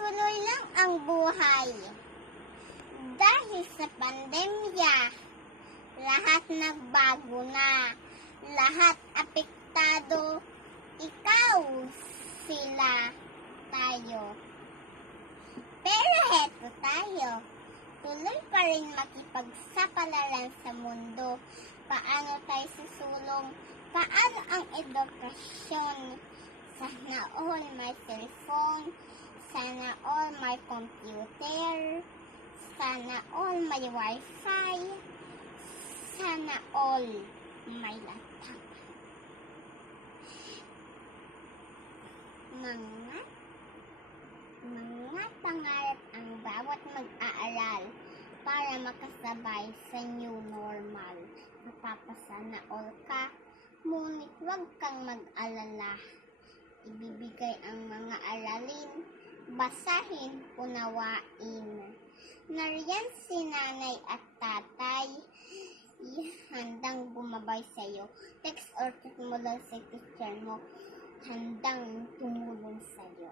tuloy lang ang buhay. Dahil sa pandemya, lahat nagbago na. Lahat apektado. Ikaw, sila, tayo. Pero heto tayo. Tuloy pa rin makipagsapalaran sa mundo. Paano tayo susulong? Paano ang edukasyon? Sana all may cellphone. Sana all may computer. Sana all may wifi. Sana all may laptop. Mga pangarap ang bawat mag-aaral para makasabay sa new normal. Mapapasana all ka, ngunit huwag kang mag-alala. Ibibigay ang mga aralin, basahin, unawain. Nariyan si nanay at tatay, handang bumabay sa'yo. Text or tweet mo lang sa teacher mo, handang tumulong sa'yo.